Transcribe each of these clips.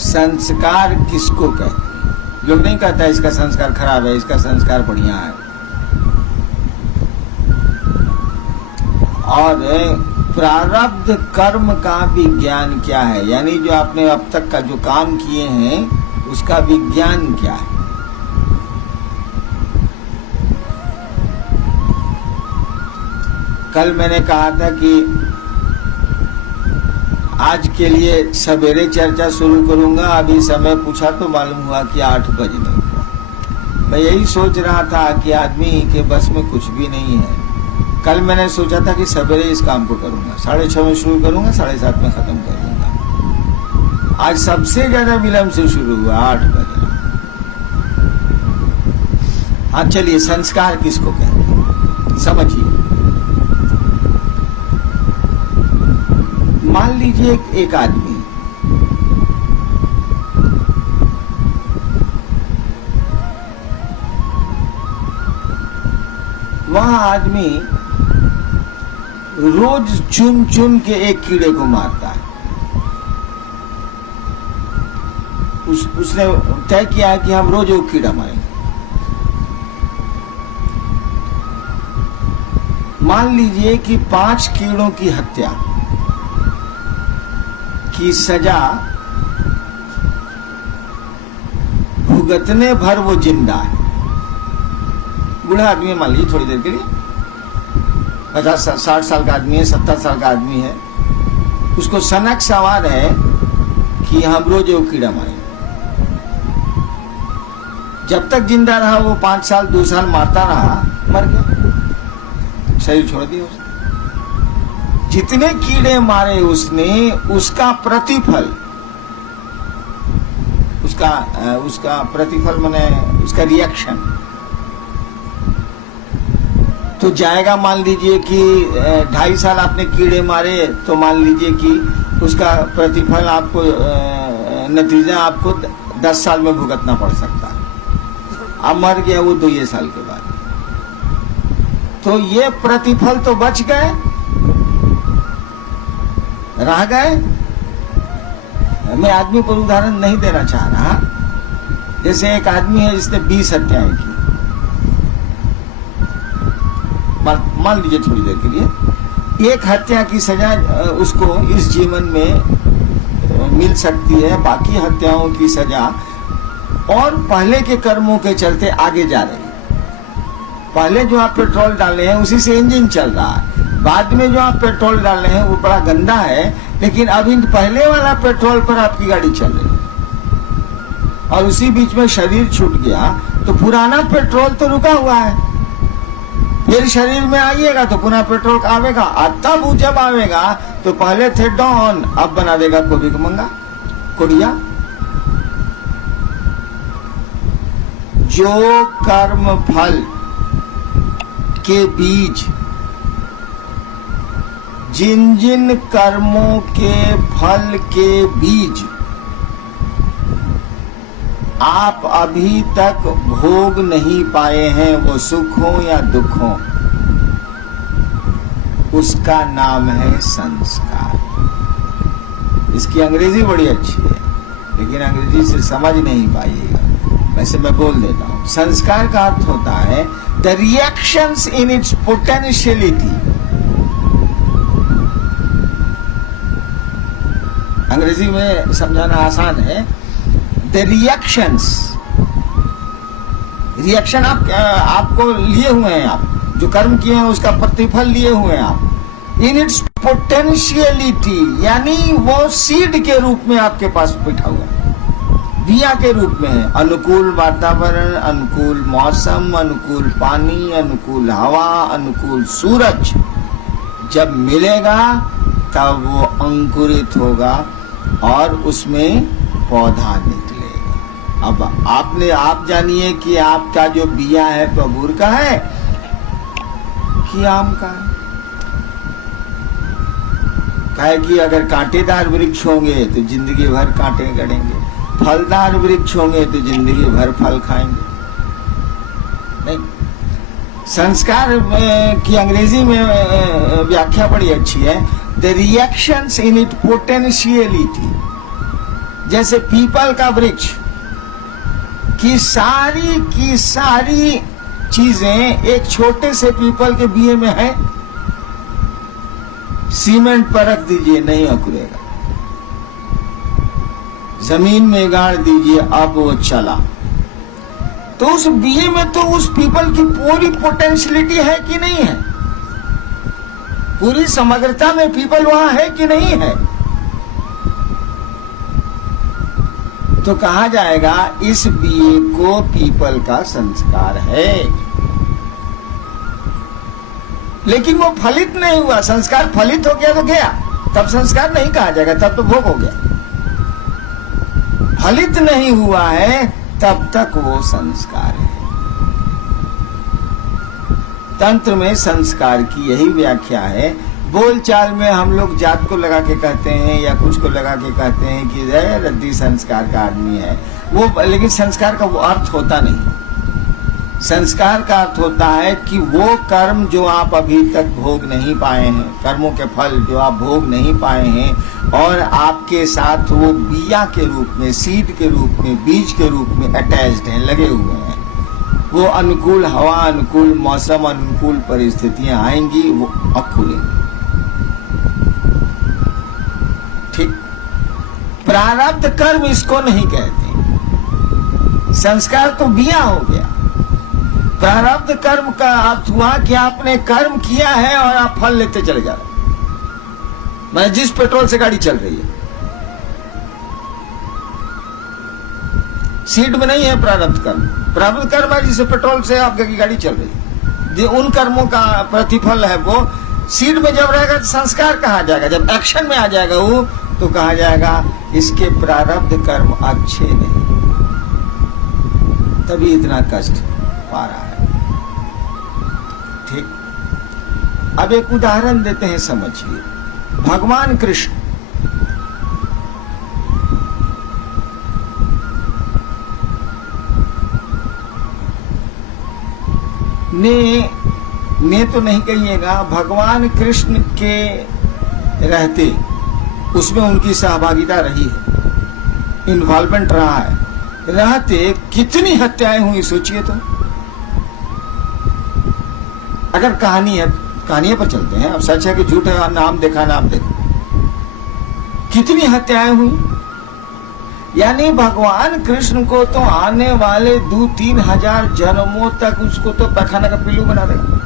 संस्कार किसको कहते हैं? लोग नहीं कहता इसका संस्कार खराब है, इसका संस्कार बढ़िया है। और प्रारब्ध कर्म का विज्ञान क्या है, यानी जो आपने अब तक का जो काम किए हैं उसका विज्ञान क्या है। कल मैंने कहा था कि आज के लिए सवेरे चर्चा शुरू करूंगा, अभी समय पूछा तो मालूम हुआ कि 8 बजने हुआ। मैं यही सोच रहा था कि आदमी के बस में कुछ भी नहीं है। कल मैंने सोचा था कि सवेरे इस काम को करूंगा, 6:30 में शुरू करूंगा, 7:30 में खत्म कर दूंगा। आज सबसे ज्यादा विलंब से शुरू हुआ, 8 बजे। हाँ चलिए, संस्कार किसको कहते हैं समझिए। मान लीजिए एक आदमी वह आदमी रोज चुन चुन के एक कीड़े को मारता है। उसने तय किया है कि हम रोज एक कीड़ा मारेंगे। मान लीजिए कि 5 कीड़ों की हत्या की सजा भुगतने भर वो जिंदा है। बूढ़ा आदमी मान लीजिए थोड़ी देर के लिए, 50-60 साल का आदमी है, 70 साल का आदमी है, उसको सनक सवार है कि हम रोज वो कीड़ा मारेंगे। जब तक जिंदा रहा वो 5 साल 2 साल मारता रहा, मर गया, शरीर छोड़ दिया उसने। जितने कीड़े मारे उसने, उसका प्रतिफल, उसका प्रतिफल माने उसका रिएक्शन तो जाएगा। मान लीजिए कि 2.5 साल आपने कीड़े मारे, तो मान लीजिए कि उसका प्रतिफल आपको, नतीजा आपको 10 साल में भुगतना पड़ सकता है। अब मर गया वो 2 साल के बाद, तो ये प्रतिफल तो बच गए, रह गए। मैं आदमी पर उदाहरण नहीं देना चाह रहा। जैसे एक आदमी है जिसने 20 हत्याएं की, मान लीजिए थोड़ी देर के लिए, एक हत्या की सजा उसको इस जीवन में मिल सकती है, बाकी हत्याओं की सजा और पहले के कर्मों के चलते आगे जा रही है। पहले जो आप पेट्रोल डाले हैं उसी से इंजन चल रहा है, बाद में जो आप पेट्रोल डाल रहे हैं वो बड़ा गंदा है, लेकिन अभी पहले वाला पेट्रोल पर आपकी गाड़ी चल रही है। और उसी बीच में शरीर छूट गया तो पुराना पेट्रोल तो रुका हुआ है, फिर शरीर में आइएगा तो पुनः पेट्रोल आवेगा। तब वो जब आवेगा तो पहले थे डॉन, अब बना देगा कोबी का मंगा, कोरिया। जो कर्म फल के बीज, जिन जिन कर्मों के फल के बीज आप अभी तक भोग नहीं पाए हैं, वो सुख हो या दुख हो, उसका नाम है संस्कार। इसकी अंग्रेजी बड़ी अच्छी है, लेकिन अंग्रेजी से समझ नहीं पाइएगा, वैसे मैं बोल देता हूं। संस्कार का अर्थ होता है the reactions in its potentiality. अंग्रेजी में समझाना आसान है। द रिएक्शंस, रिएक्शन आपको लिए हुए हैं, आप जो कर्म किए हैं उसका प्रतिफल लिए हुए हैं आप, इन इट्स पोटेंशियलिटी, यानी वो सीड के रूप में आपके पास बैठा हुआ है, दिया के रूप में है। अनुकूल वातावरण, अनुकूल मौसम, अनुकूल पानी, अनुकूल हवा, अनुकूल सूरज जब मिलेगा तब वो अंकुरित होगा और उसमें पौधा निकलेगा। अब आप जानिए कि आपका जो बिया है बबूर का है कि आम का है। काहे कि अगर कांटेदार वृक्ष होंगे तो जिंदगी भर कांटे गड़ेंगे, फलदार वृक्ष होंगे तो जिंदगी भर फल खाएंगे। नहीं, संस्कार की अंग्रेजी में व्याख्या बड़ी अच्छी है, the reactions in it potentiality, जैसे पीपल का वृक्ष की सारी चीजें एक छोटे से पीपल के बीए में है। सीमेंट पर रख दीजिए, नहीं अंकुरेगा। जमीन में गाड़ दीजिए, अब वो चला। तो उस बीए में तो उस पीपल की पूरी पोटेंशियलिटी है कि नहीं है? पूरी समग्रता में पीपल वहां है कि नहीं है? तो कहा जाएगा इस बीए को पीपल का संस्कार है। लेकिन वो फलित नहीं हुआ। संस्कार फलित हो गया तो गया, तब संस्कार नहीं कहा जाएगा, तब तो भोग हो गया। फलित नहीं हुआ है तब तक वो संस्कार है। तंत्र में संस्कार की यही व्याख्या है। बोलचाल में हम लोग जात को लगा के कहते हैं या कुछ को लगा के कहते हैं कि रद्दी संस्कार का आदमी है वो, लेकिन संस्कार का वो अर्थ होता नहीं। संस्कार का अर्थ होता है कि वो कर्म जो आप अभी तक भोग नहीं पाए हैं, कर्मों के फल जो आप भोग नहीं पाए हैं और आपके साथ वो बिया के रूप में, सीड के रूप में, बीज के रूप में अटैच्ड हैं, लगे हुए हैं। वो अनुकूल हवा, अनुकूल मौसम, अनुकूल परिस्थितियां आएंगी, वो अब खुलेंगी। ठीक। प्रारब्ध कर्म इसको नहीं कहते। संस्कार तो बिया हो गया। प्रारब्ध कर्म का अर्थ हुआ कि आपने कर्म किया है और आप फल लेते चले जा रहे हैं। मैं जिस पेट्रोल से गाड़ी चल रही है, सीड में नहीं है प्रारब्ध कर्म। प्रारब्ध कर्म है जिसे पेट्रोल से आपकी गाड़ी चल रही है, उन कर्मों का प्रतिफल है वो। सीड में जब रहेगा तो संस्कार कहा जाएगा, जब एक्शन में आ जाएगा वो तो कहा जाएगा इसके प्रारब्ध कर्म अच्छे नहीं, तभी इतना कष्ट पा रहा है। ठीक। अब एक उदाहरण देते हैं, समझिए। भगवान कृष्ण ने तो नहीं कहिएगा, भगवान कृष्ण के रहते उसमें उनकी सहभागिता रही है, इन्वॉल्वमेंट रहा है। रहते कितनी हत्याएं हुई सोचिए तो। अगर कहानी है, कहानियों पर चलते हैं, अब सच है कि झूठ है, नाम देखा नाम देखा, कितनी हत्याएं हुई। यानी भगवान कृष्ण को तो आने वाले 2-3 हजार जन्मों तक उसको तो पैखाना का पिल्लू बना देगा।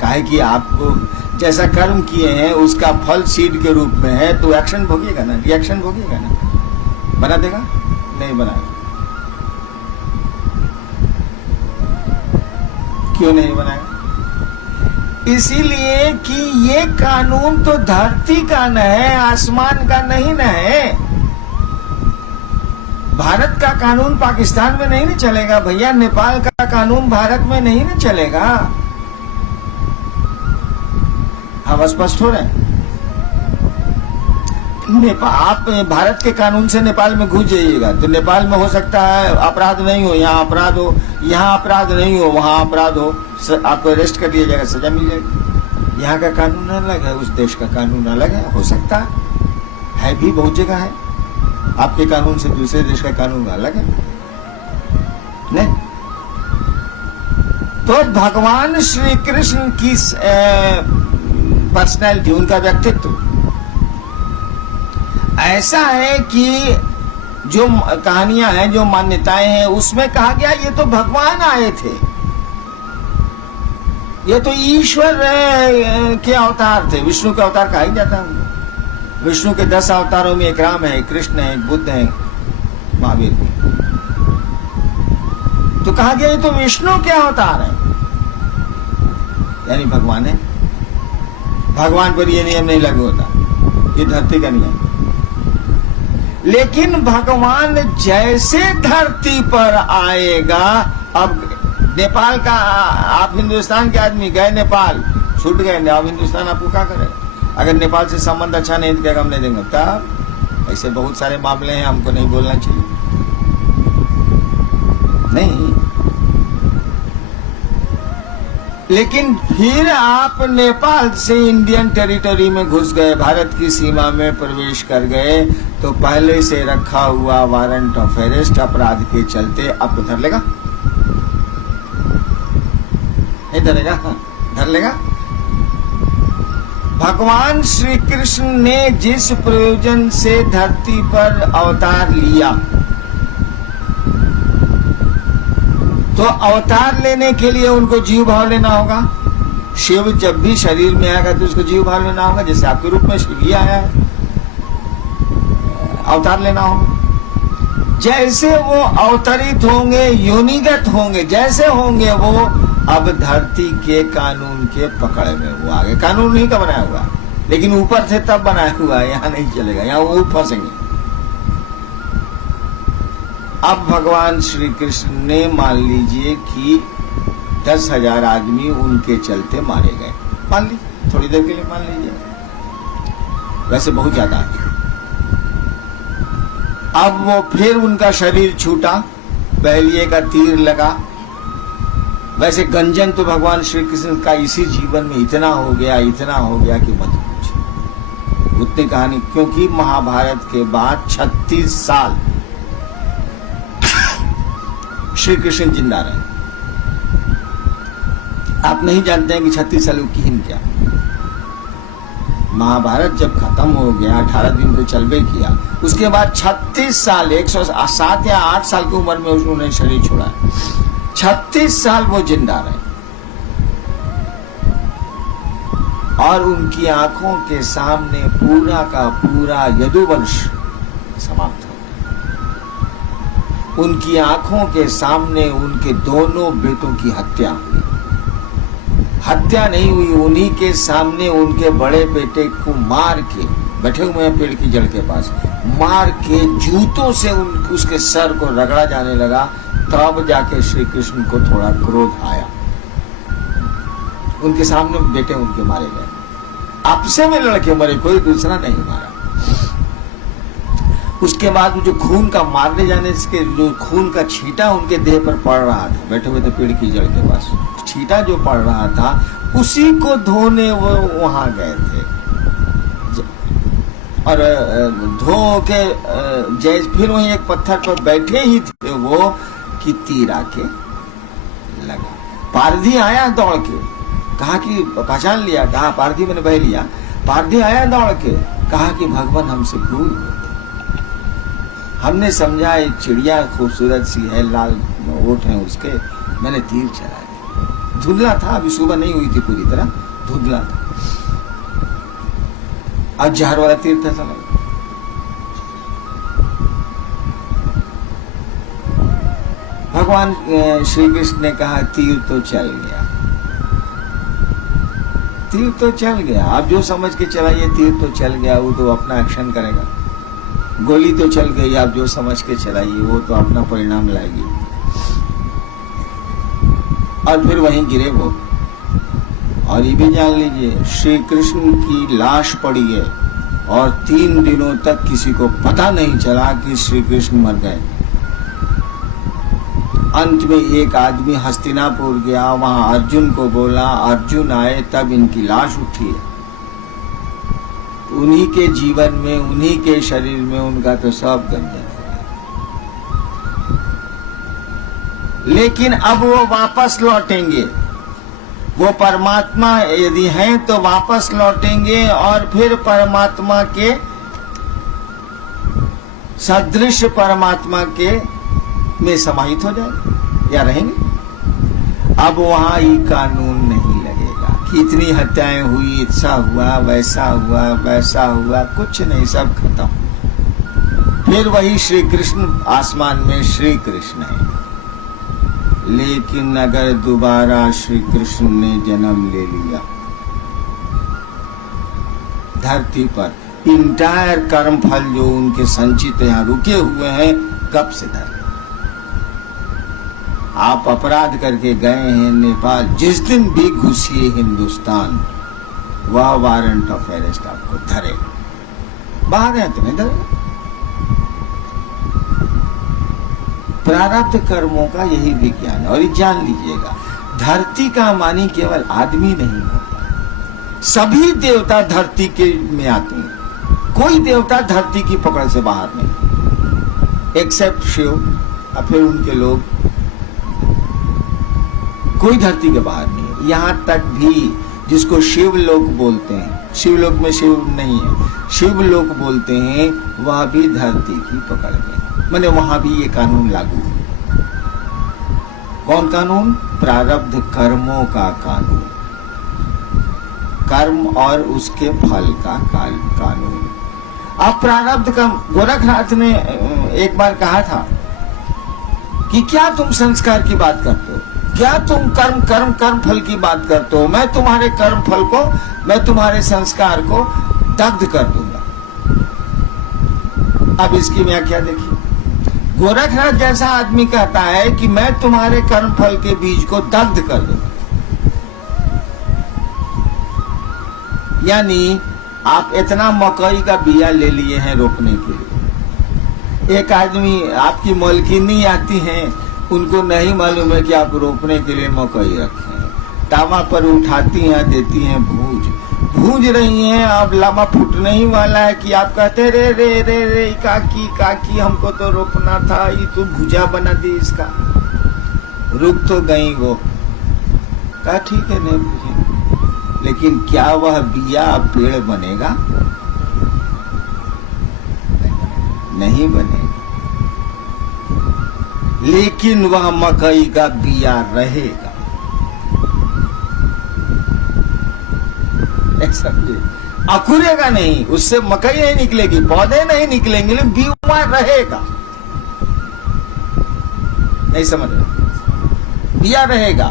काहे कि आपको जैसा कर्म किए हैं उसका फल सीड के रूप में है, तो एक्शन भोगिएगा ना, रिएक्शन भोगिएगा ना। बना देगा? नहीं बनाएगा। क्यों नहीं बनाएगा? इसीलिए कि ये कानून तो धरती का न है, आसमान का नहीं न है। भारत का कानून पाकिस्तान में नहीं न चलेगा भैया, नेपाल का कानून भारत में नहीं न चलेगा। हम स्पष्ट हो रहे हैं। आप भारत के कानून से नेपाल में घुस जाइएगा तो नेपाल में हो सकता है अपराध नहीं हो, यहाँ अपराध हो, यहाँ अपराध नहीं हो, वहाँ अपराध हो, आपको अरेस्ट कर दिया जाएगा, सजा मिल जाएगी। यहाँ का कानून अलग है, उस देश का कानून अलग है। हो सकता है भी, बहुत जगह है, आपके कानून से दूसरे देश का कानून अलग है। नहीं तो भगवान श्री कृष्ण की पर्सनैलिटी, उनका व्यक्तित्व ऐसा है कि जो कहानियां हैं, जो मान्यताएं हैं, उसमें कहा गया ये तो भगवान आए थे, ये तो ईश्वर के अवतार थे। विष्णु के अवतार कहा ही जाता है। विष्णु के 10 अवतारों में एक राम है, एक कृष्ण है, एक बुद्ध है, महावीर भी। तो कहा गया ये तो विष्णु के अवतार है, यानी भगवान है। भगवान पर यह नियम नहीं लागू होता, ये धरती का नियम। लेकिन भगवान जैसे धरती पर आएगा, अब नेपाल का, आप हिंदुस्तान के आदमी गए नेपाल, छूट गए, अब हिंदुस्तान आपको क्या करेगा? अगर नेपाल से संबंध अच्छा नहीं तो क्या हम नहीं देंगे? तब ऐसे बहुत सारे मामले हैं, हमको नहीं बोलना चाहिए। नहीं, लेकिन फिर आप नेपाल से इंडियन टेरिटरी में घुस गए, भारत की सीमा में प्रवेश कर गए, तो पहले से रखा हुआ वारंट ऑफ अरेस्ट अपराध के चलते आपको धर लेगा, नहीं धरेगा? धर लेगा। भगवान श्री कृष्ण ने जिस प्रयोजन से धरती पर अवतार लिया, तो अवतार लेने के लिए उनको जीव भाव लेना होगा। शिव जब भी शरीर में आएगा तो उसको जीव भाव लेना होगा, जैसे आपके रूप में शिव ही आया है, अवतार लेना होगा। जैसे वो अवतरित होंगे, योनिगत होंगे, जैसे होंगे वो अब धरती के कानून के पकड़ में वो आगे। कानून नहीं का बनाया हुआ, लेकिन ऊपर से तब बनाया हुआ है, यहाँ नहीं चलेगा, यहाँ वो फंसेंगे। अब भगवान श्री कृष्ण ने मान लीजिए कि 10,000 आदमी उनके चलते मारे गए, मान लीजिए, थोड़ी देर के लिए मान लीजिए, वैसे बहुत ज्यादा है। अब वो फिर उनका शरीर छूटा, बहलिए का तीर लगा। वैसे गंजन तो भगवान श्री कृष्ण का इसी जीवन में इतना हो गया कि मत पूछिए उतनी कहानी, क्योंकि महाभारत के बाद 36 साल श्री कृष्ण जिंदा रहे। आप नहीं जानते हैं कि 36 साल की हिन क्या। महाभारत जब खत्म हो गया, 18 दिन तो चलबे किया, उसके बाद 36 साल 107 या 8 साल की उम्र में उन्होंने शरीर छोड़ा। 36 साल वो जिंदा रहे और उनकी आंखों के सामने पूरा का पूरा यदुवंश समाप्त हो गया। उनकी आंखों के सामने उनके दोनों बेटों की हत्या हुई। हत्या नहीं हुई, उन्हीं के सामने उनके बड़े बेटे को मार के, बैठे हुए हैं पेड़ की जड़ के पास, मार के जूतों से उसके सर को रगड़ा जाने लगा। तब जाके श्री कृष्ण को थोड़ा क्रोध आया। उनके सामने बेटे उनके मारे गए, आपसे में लड़के मरे, कोई दूसरा नहीं मारा। उसके बाद जो खून का मारने जाने के जो खून का छींटा उनके देह पर पड़ रहा था, बैठे हुए थे पेड़ की जड़ के पास, छींटा जो पड़ रहा था उसी को धोने वो वहां गए थे। और धो के जैसे फिर वहीं एक पत्थर पर बैठे ही थे वो कि तीर आके लगा। पारधी आया दौड़ के, कहा कि पहचान लिया, कहा पारधी मैंने बह लिया। पारधी आया दौड़ के, कहा कि भगवान हमसे भूल गए, हमने समझा एक चिड़िया खूबसूरत सी है, लाल ओठ है उसके, मैंने तीर चला दिया। धुंधला था, अभी सुबह नहीं हुई थी पूरी तरह, धुंधला था, आज जहर वाला तीर था चला। भगवान श्री कृष्ण ने कहा तीर तो चल गया, तीर तो चल गया, आप जो समझ के चलाइए, तीर तो चल गया, वो तो अपना एक्शन करेगा। गोली तो चल गई, आप जो समझ के चलाइए, वो तो अपना परिणाम लाएगी। और फिर वहीं गिरे वो। और ये भी जान लीजिए, श्री कृष्ण की लाश पड़ी है और 3 दिनों तक किसी को पता नहीं चला कि श्री कृष्ण मर गए। अंत में एक आदमी हस्तिनापुर गया, वहां अर्जुन को बोला, अर्जुन आए, तब इनकी लाश उठी है। उन्हीं के जीवन में, उन्हीं के शरीर में उनका तो सब गंजन हो गया। लेकिन अब वो वापस लौटेंगे, वो परमात्मा यदि हैं तो वापस लौटेंगे और फिर परमात्मा के सदृश परमात्मा के में समाहित हो जाएंगे या रहेंगे। अब वहां ये कानून नहीं लगेगा कि इतनी हत्याएं हुई, ऐसा हुआ, वैसा हुआ, वैसा हुआ, कुछ नहीं, सब खत्म। फिर वही श्री कृष्ण आसमान में श्री कृष्ण है। लेकिन अगर दोबारा श्री कृष्ण ने जन्म ले लिया धरती पर, इंटायर कर्म फल जो उनके संचित यहाँ रुके हुए हैं, कब से धर। आप अपराध करके गए हैं नेपाल, जिस दिन भी घुसिए हिंदुस्तान, वह वारंट ऑफ अरेस्ट आपको धरेगा। बाहर है तो नहीं धरेगा। प्रारब्ध कर्मों का यही विज्ञान है। और ये जान लीजिएगा, धरती का मानी केवल आदमी नहीं होता, सभी देवता धरती के में आते हैं। कोई देवता धरती की पकड़ से बाहर नहीं, एक्सेप्ट शिव और फिर उनके लोग, कोई धरती के बाहर नहीं है। यहां तक भी जिसको शिवलोक बोलते हैं, शिवलोक में शिव नहीं है, शिवलोक बोलते हैं, वह भी धरती की पकड़ में, माने वहां भी ये कानून लागू है। कौन कानून? प्रारब्ध कर्मों का कानून, कर्म और उसके फल का कानून। अब प्रारब्ध का, गोरखनाथ ने एक बार कहा था कि क्या तुम संस्कार की बात करते हो, क्या तुम कर्म फल की बात करते हो, मैं तुम्हारे कर्म फल को, मैं तुम्हारे संस्कार को दग्ध कर दूंगा। अब इसकी व्याख्या देखिए, गोरखनाथ जैसा आदमी कहता है कि मैं तुम्हारे कर्म फल के बीज को दग्ध कर दूंगा, यानी आप इतना मकई का बिया ले लिए हैं रोपने के लिए, एक आदमी आपकी मालकिनी आती हैं, उनको नहीं मालूम है कि आप रोपने के लिए मकई रखे हैं, तावा पर उठाती हैं, देती हैं भूज रही हैं, अब लामा फूटने ही वाला है कि आप कहते रे रे रे रे काकी हमको तो रोपना था, ये तो भुजा बना दी इसका। रुक तो गई वो, कहा ठीक है नहीं भूजे, लेकिन क्या वह बिया पेड़ बनेगा? नहीं बनेगा, लेकिन वह मकई का बिया रहेगा। समझे? अकुरेगा नहीं, उससे मकई नहीं निकलेगी, पौधे नहीं निकलेंगे, लेकिन बीमा रहेगा। नहीं समझ रहे? बिया रहेगा।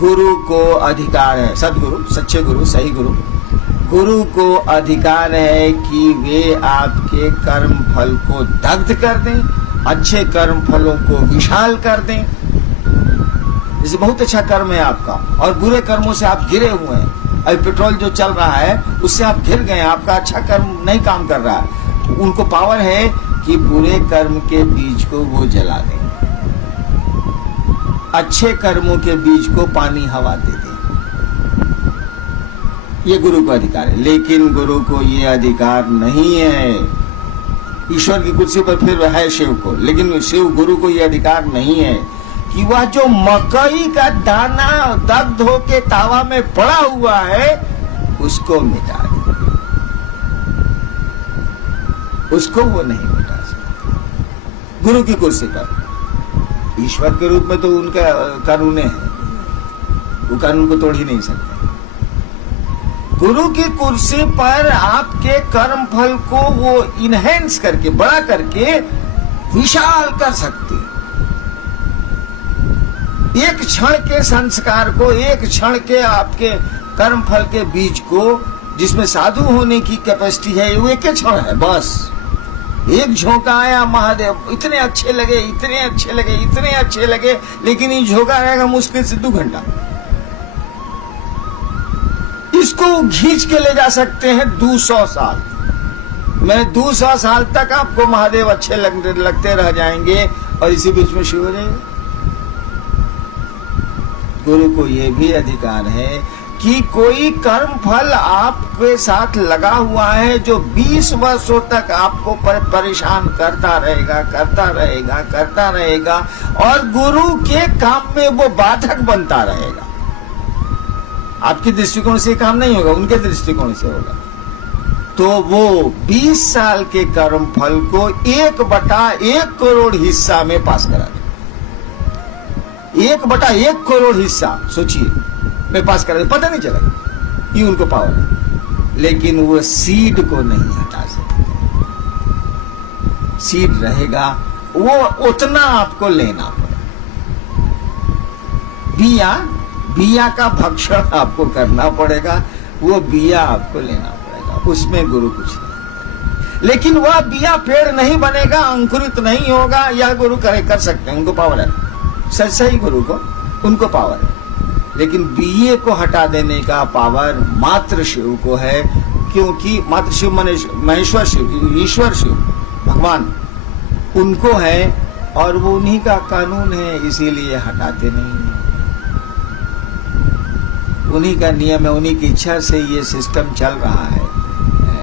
गुरु को अधिकार है, सदगुरु, सच्चे गुरु, सही गुरु को अधिकार है कि वे आपके कर्म फल को दग्ध कर दें, अच्छे कर्म फलों को विशाल कर दें। जैसे बहुत अच्छा कर्म है आपका और बुरे कर्मों से आप घिरे हुए हैं, अभी पेट्रोल जो चल रहा है उससे आप घिर गए, आपका अच्छा कर्म नहीं काम कर रहा है, उनको पावर है कि बुरे कर्म के बीज को वो जला दें, अच्छे कर्मों के बीज को पानी हवा दे दें। ये गुरु का अधिकार है, लेकिन गुरु को ये अधिकार नहीं है। ईश्वर की कुर्सी पर फिर है शिव को, लेकिन शिव गुरु को ये अधिकार नहीं है कि वह जो मकई का दाना दग्ध होके तावा में पड़ा हुआ है उसको मिटा दे, उसको वो नहीं मिटा सकता गुरु की कुर्सी पर। ईश्वर के रूप में तो उनका कानून है, वो कानून को तोड़ ही नहीं सकते। गुरु की कुर्सी पर आपके कर्म फल को वो इनहेंस करके, बड़ा करके विशाल कर सकते हैं। एक क्षण के संस्कार को, एक क्षण के आपके कर्म फल के बीज को, जिसमें साधु होने की कैपेसिटी है, वो एक क्षण है बस। एक झोंका आया, महादेव इतने अच्छे लगे, इतने अच्छे लगे, इतने अच्छे लगे, लेकिन ये झोंका रहेगा मुश्किल से 2 घंटा। इसको खींच के ले जा सकते हैं 200 साल। मैं 200 साल तक आपको महादेव अच्छे लगते रह जाएंगे और इसी बीच में शिव हो जाएंगे। गुरु को यह भी अधिकार है कि कोई कर्म फल आपके साथ लगा हुआ है जो 20 वर्षों तक आपको परेशान करता रहेगा और गुरु के काम में वो बाधक बनता रहेगा। आपके दृष्टिकोण से काम नहीं होगा, उनके दृष्टिकोण से होगा। तो वो 20 साल के कर्म फल को 1/1 करोड़ हिस्सा में पास करा दे। 1/1 करोड़ हिस्सा सोचिए में पास करा दे, पता नहीं चलेगा, ये उनको पावर है। लेकिन वो सीड को नहीं हटा सकते, सीड रहेगा, वो उतना आपको लेना पड़ेगा। बिया का भक्षण आपको करना पड़ेगा, वो बिया आपको लेना पड़ेगा, उसमें गुरु कुछ नहीं। लेकिन वह बिया पेड़ नहीं बनेगा, अंकुरित नहीं होगा, यह गुरु कर सकते हैं, उनको पावर है। सही गुरु को, उनको पावर है। लेकिन बिये को हटा देने का पावर मात्र शिव को है, क्योंकि मात्र शिव महेश्वर शिव, ईश्वर शिव, भगवान उनको है और वो उन्हीं का कानून है, इसीलिए हटाते नहीं है। उन्हीं का नियम है, उन्हीं की इच्छा से ये सिस्टम चल रहा है।